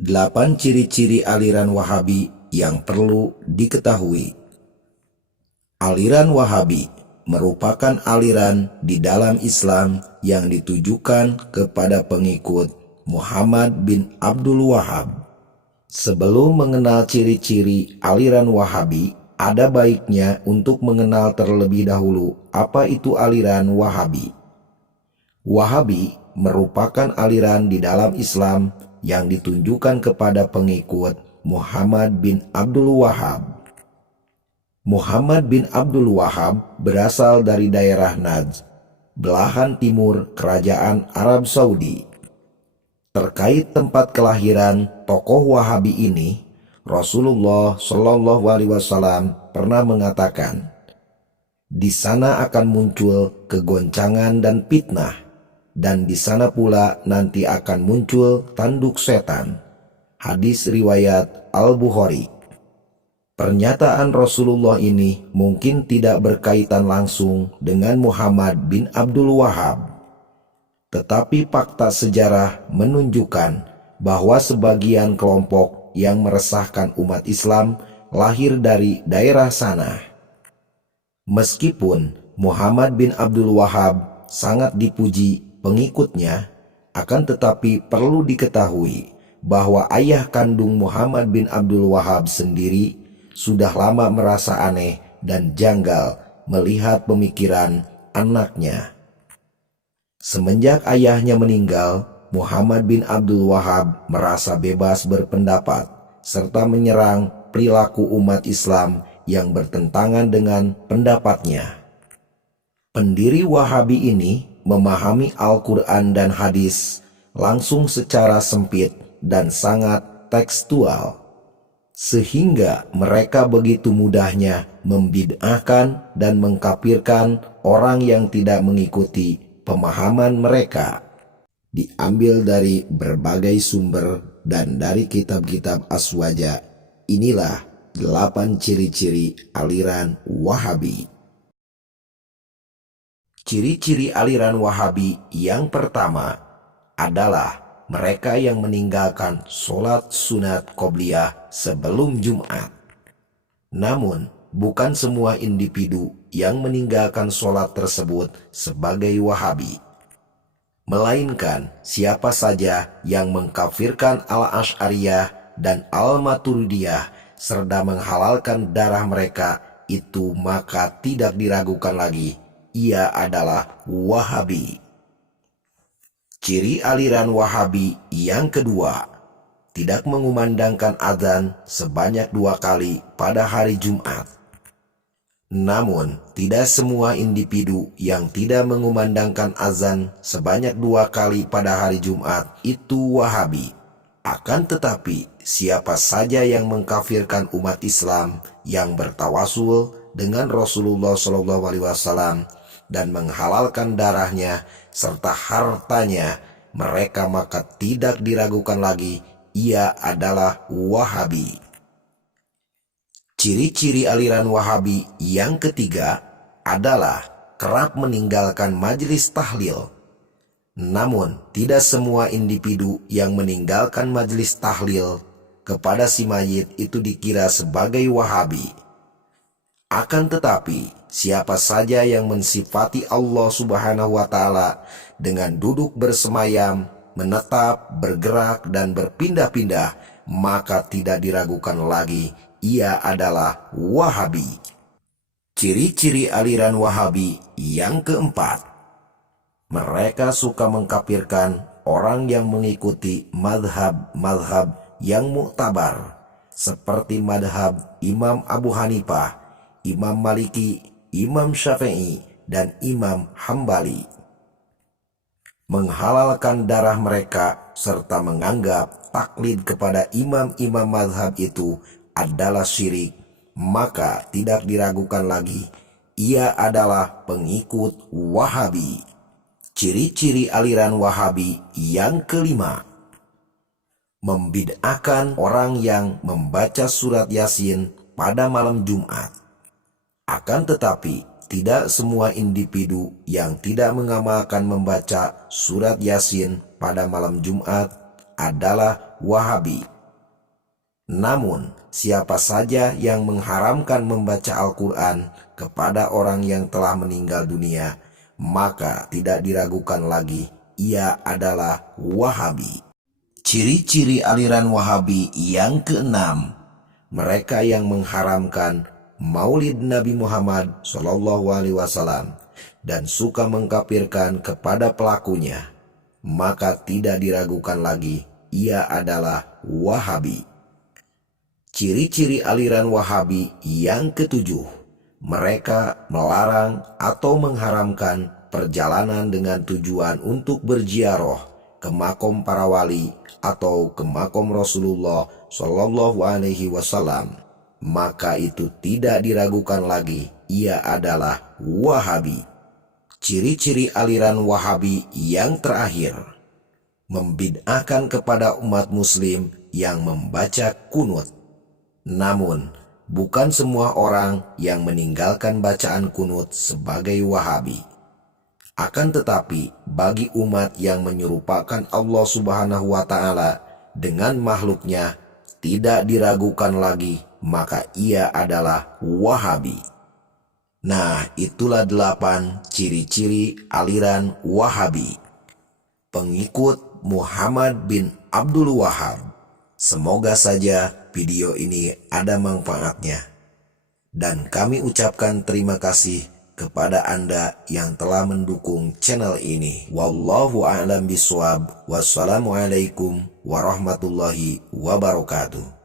8 ciri-ciri aliran Wahabi yang perlu diketahui. Aliran Wahabi merupakan aliran di dalam Islam yang ditujukan kepada pengikut Muhammad bin Abdul Wahhab. Sebelum mengenal ciri-ciri aliran Wahabi, ada baiknya untuk mengenal terlebih dahulu apa itu aliran Wahabi. Wahabi merupakan aliran di dalam Islam yang ditunjukkan kepada pengikut Muhammad bin Abdul Wahhab. Muhammad bin Abdul Wahhab berasal dari daerah Najd, belahan timur Kerajaan Arab Saudi. Terkait tempat kelahiran tokoh Wahabi ini, Rasulullah Shallallahu Alaihi Wasallam pernah mengatakan, "Di sana akan muncul kegoncangan dan fitnah, dan di sana pula nanti akan muncul tanduk setan." Hadis riwayat Al-Bukhari. Pernyataan Rasulullah ini mungkin tidak berkaitan langsung dengan Muhammad bin Abdul Wahhab, tetapi fakta sejarah menunjukkan bahwa sebagian kelompok yang meresahkan umat Islam lahir dari daerah sana. Meskipun Muhammad bin Abdul Wahhab sangat dipuji pengikutnya, akan tetapi perlu diketahui bahwa ayah kandung Muhammad bin Abdul Wahhab sendiri sudah lama merasa aneh dan janggal melihat pemikiran anaknya. Semenjak ayahnya meninggal, Muhammad bin Abdul Wahhab merasa bebas berpendapat serta menyerang perilaku umat Islam yang bertentangan dengan pendapatnya. Pendiri Wahabi ini memahami Al-Quran dan hadis langsung secara sempit dan sangat tekstual, sehingga mereka begitu mudahnya membid'ahkan dan mengkafirkan orang yang tidak mengikuti pemahaman mereka. Diambil dari berbagai sumber dan dari kitab-kitab aswaja. Inilah 8 ciri-ciri aliran Wahabi. Ciri-ciri aliran Wahabi yang pertama adalah mereka yang meninggalkan sholat sunat qobliyah sebelum Jumat. Namun, bukan semua individu yang meninggalkan sholat tersebut sebagai Wahabi, melainkan siapa saja yang mengkafirkan Al-Asy'ariyah dan Al-Maturidiyah serta menghalalkan darah mereka, itu maka tidak diragukan lagi, ia adalah Wahabi. Ciri aliran Wahabi yang kedua, tidak mengumandangkan azan sebanyak 2 kali pada hari Jumat. Namun, tidak semua individu yang tidak mengumandangkan azan sebanyak 2 kali pada hari Jumat itu Wahabi. Akan tetapi, siapa saja yang mengkafirkan umat Islam yang bertawasul dengan Rasulullah SAW dan menghalalkan darahnya serta hartanya mereka, maka tidak diragukan lagi, ia adalah Wahabi. Ciri-ciri aliran Wahabi yang ketiga adalah kerap meninggalkan majelis tahlil. Namun, tidak semua individu yang meninggalkan majelis tahlil kepada si mayit itu dikira sebagai Wahabi. Akan tetapi, siapa saja yang mensifati Allah Subhanahu wa Ta'ala dengan duduk bersemayam, menetap, bergerak, dan berpindah-pindah, maka tidak diragukan lagi, ia adalah Wahabi. Ciri-ciri aliran Wahabi yang keempat, mereka suka mengkafirkan orang yang mengikuti madhab yang muktabar, seperti madhab Imam Abu Hanifah, Imam Maliki, Imam Syafi'i, dan Imam Hambali. Menghalalkan darah mereka serta menganggap taklid kepada imam-imam mazhab itu adalah syirik, maka tidak diragukan lagi, ia adalah pengikut Wahabi. Ciri-ciri aliran Wahabi yang kelima, membid'ahkan orang yang membaca surat Yasin pada malam Jumat. Akan tetapi, tidak semua individu yang tidak mengamalkan membaca surat Yasin pada malam Jumat adalah Wahabi. Namun, siapa saja yang mengharamkan membaca Al-Quran kepada orang yang telah meninggal dunia, maka tidak diragukan lagi, ia adalah Wahabi. Ciri-ciri aliran Wahabi yang keenam, mereka yang mengharamkan Maulid Nabi Muhammad SAW dan suka mengkafirkan kepada pelakunya, maka tidak diragukan lagi, ia adalah Wahabi. Ciri-ciri aliran Wahabi yang ketujuh, mereka melarang atau mengharamkan perjalanan dengan tujuan untuk berziarah ke makom para wali atau ke makom Rasulullah Shallallahu Alaihi Wasallam, maka itu tidak diragukan lagi, ia adalah Wahabi. Ciri-ciri aliran Wahabi yang terakhir, membid'ahkan kepada umat muslim yang membaca kunut. Namun, bukan semua orang yang meninggalkan bacaan kunut sebagai Wahabi. Akan tetapi, bagi umat yang menyerupakan Allah Subhanahu wa Ta'ala dengan makhluknya, tidak diragukan lagi, maka ia adalah Wahabi. Nah, itulah 8 ciri-ciri aliran Wahabi, pengikut Muhammad bin Abdul Wahab. Semoga saja video ini ada manfaatnya. Dan kami ucapkan terima kasih kepada Anda yang telah mendukung channel ini. Wallahu a'lam bishawab. Wassalamualaikum warahmatullahi wabarakatuh.